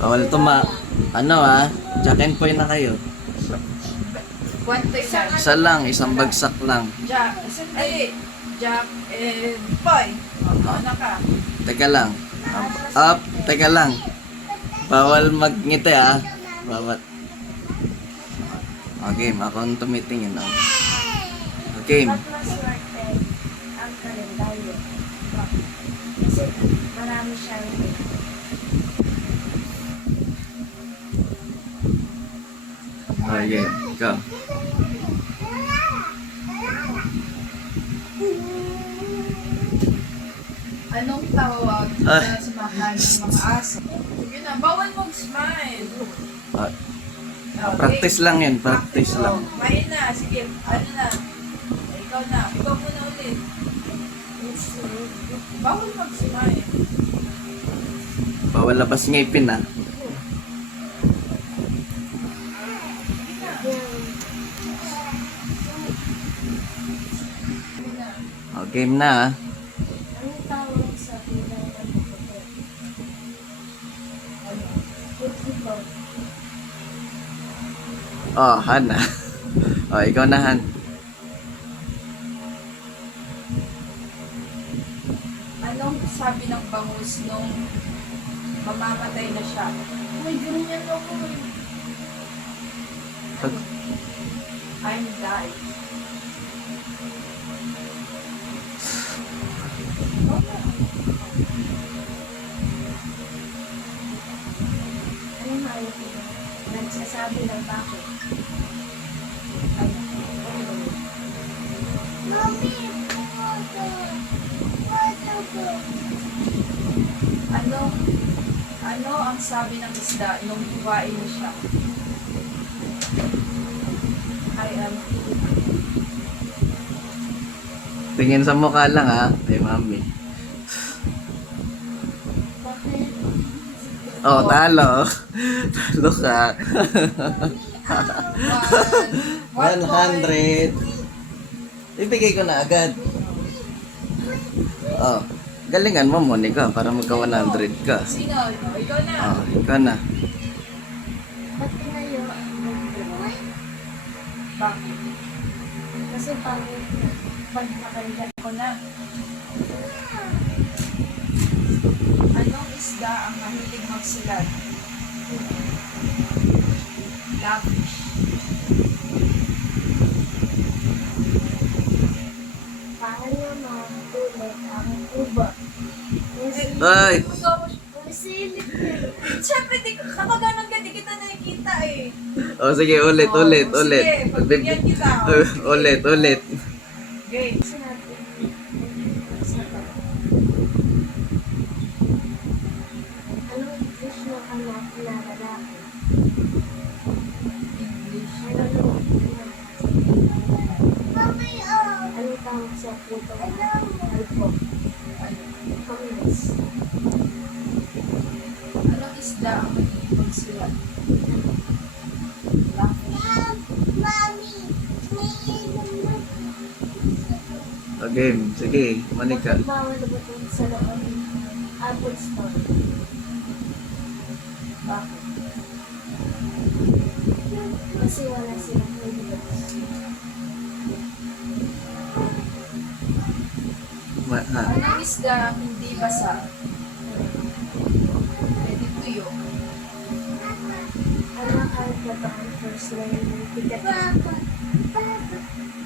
Bawal ano Jack and Poy na kayo. One time lang. Isa lang, isang bagsak lang. Jack. Ay, Jack and Boy. Ano ka? Teka lang. Teka lang. Bawal magngiti Bawal. Okay, ako ang tumitingin Okay. Maswerte ang kalendaryo. Kasi marami siyang Okay, go. Anong tawag sa samahan ng mga aso? Sige na, bawal mag-smile. Practice lang yan, practice lang. Main na, sige. Ano na? Ikaw na. Ikaw muna ulit. Bawal mag-smile. Bawal labas ngipin Game na anong tawag sa bilang ng puti? Football. Han ikaw na Han. Anong sabi ng bangus nung mamamatay na siya? May ganyan ako I'm died. Anong hayop ito? Nagsasabi ng bakit? Mami, Ano ang sabi ng isda nung hiwain niya siya? I am Tingin sa mukha lang mami. Talo. Talo ka. 100. Ibigay ko na agad. Galingan mo, Monica, para magka 100 ka. Sino? Ikaw na. Ikaw na. ba't tinayo ang nagbuhay? Bakit? Kasi pag nakaliga Ako na. Anong isda ang mahilig magsilag? Lafish. paano matulog ang ubo? Ay! Masilip Siyempre, kapag ganun ka, di kita nakikita Sige, ulit. Sige, pagbigyan kita. Ulit. Game. kasi natin sa anong English na anak na lalaki? English. Anong tawag sa puto? Alpo. Communist. Anong isda ang mahilig magsilag? Game. Sige, Monica. Bakit bawal lubutin sa loob ng Apple Store? Bakit? Kasi wala silang nilibot. Anong isda ang hindi basa? Pwede tuyo. Ano ang katang first name ng ticket?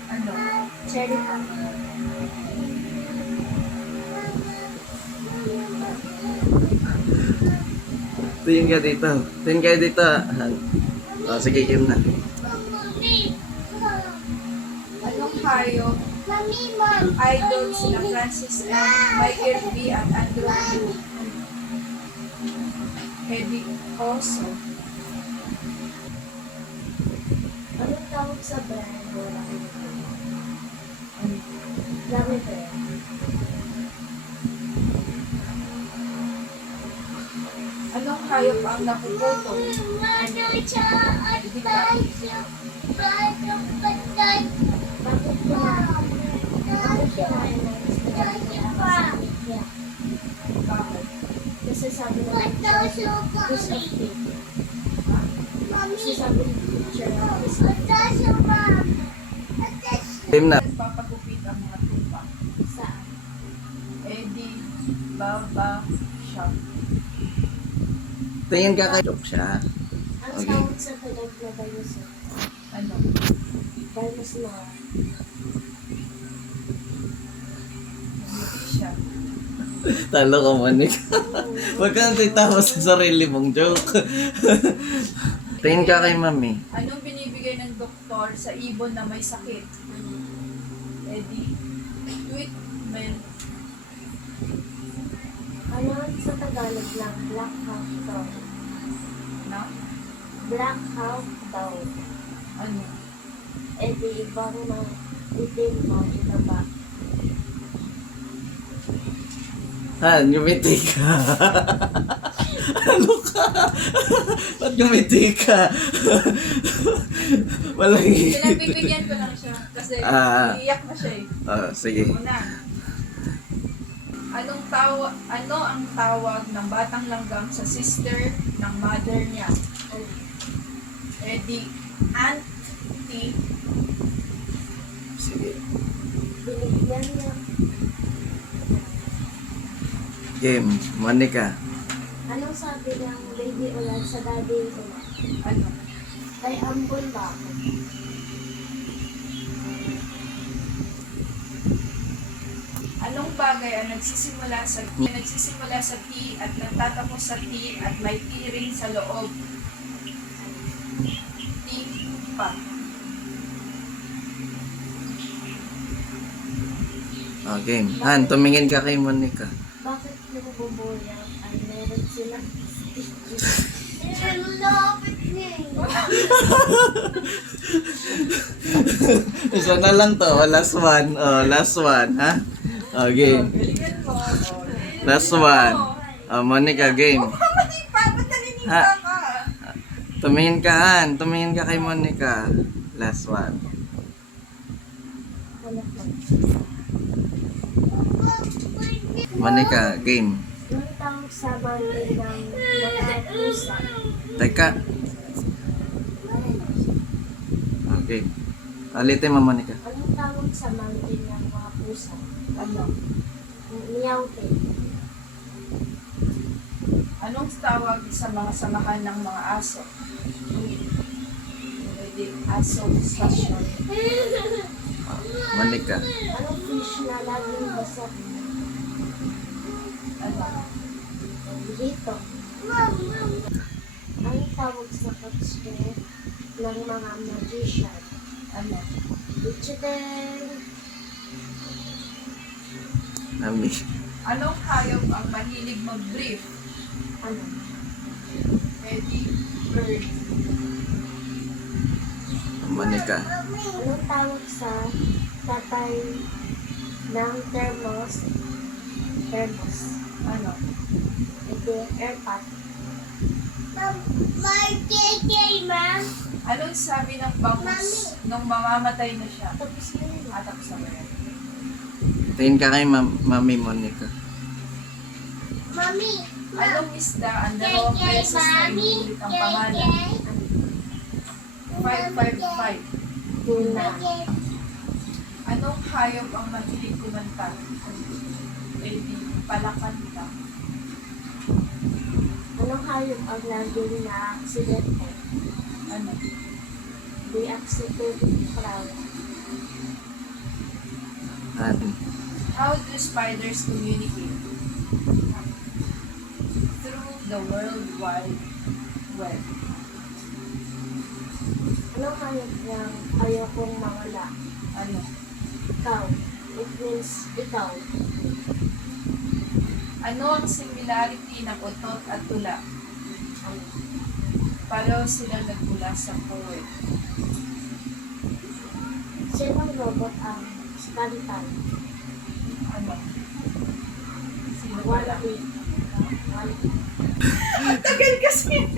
Ano? Cherry Pie. Tingin ka dito. Sige, game na. Anong hayop idol sina Francis M. Michael B. at Andrew Yu? Eddie Oso. Anong tawag sa brand o Gummy bear. Anong hayop ang napuputol? Bakit kinain ng estudyante ang sa media? Bakit? Kasi sabi ng teacher, piece of paper. Kasi sabi ng teacher, piece of Game na. Nagpapagupit ang mga tupa. saan? Eddie Baba Shop. Tingin ka kay joke siya. Ang Okay. tawag sa Tagalog na dinosaur. Ano? Dinosaur. Hindi siya. Talo ka, Monica. Huwag kang titawa sa sarili mong joke. Tingin ka kay mami. Anong binibigay ng doktor sa ibon na may sakit? Eddie, treatment. Ano sa Tagalog ng black hawk daw? Na? Black hawk daw. Ano? E di ibang mga itim mo ibaba. Ha, ngumiti ka. Ano ka? Ba't ngumiti ka? Walang Pinagbibigyan ko lang siya kasi iiyak na siya eh. Sige. Una. Ano ang tawag ng batang langgam sa sister ng mother niya? Eddie, auntie. Sige. Binigyan niya. Game. Monica. Anong sabi ng baby ulan sa daddy ulan? Ano? Kay ambon ba ako? Anong bagay ang nagsisimula sa T at nagtatapos sa T at may T ring sa loob? T pa. Game. Han, tumingin ka kay Monica. Bakit yung bubulang ay meron sila stitches? Isa na lang to. Last one. Last one, ha? Game. Galingan mo. Last one. Monica, game. Ba't nanininga Ha? ka? Tumingin ka, Han. Tumingin ka kay Monica. Last one. Wala po. Monica, game. Yung tawag sa bangin ng mga pusa. Teka. Okay. Ulitin mo, Monica. Anong tawag sa bangin ng mga pusa? Ano? Meowte. Anong tawag sa mga samahan ng mga aso? Eddie, association. Monica. Anong fish na laging basok? Ano? Dito. Anong tawag sa costume ng mga magician? Ano? Digital. Nami. Anong hayop ang mahilig mag-brief? Ano? Eddie, bird. Monica. Anong tawag sa tatay ng thermos? Thermos. Ano? Ito, airpot. Anong sabi ng bangus nung mamamatay na siya? Tapos na yun. Tapos na ba yan? Tingin ka kay Mami Monica. Anong isda ang 2 pesos na inulit ang pangalan? 555. Tuna. Anong hayop ang mahilig kumanta? Eddie, palakan ka. Anong hayop ang laging na aksidente? Ano? The accident crowd. Han. How do spiders communicate? Through the World Wide Web. Anong hayop ng ayokong mawala? Ano? Ikaw. It means ikaw. Ano ang similarity ng utot at tula? Ano? Pareho sila nagmula sa poet. Sinong robot ang skeleton? Ano? Sino wala? Wally. Wally. Tagal kasi.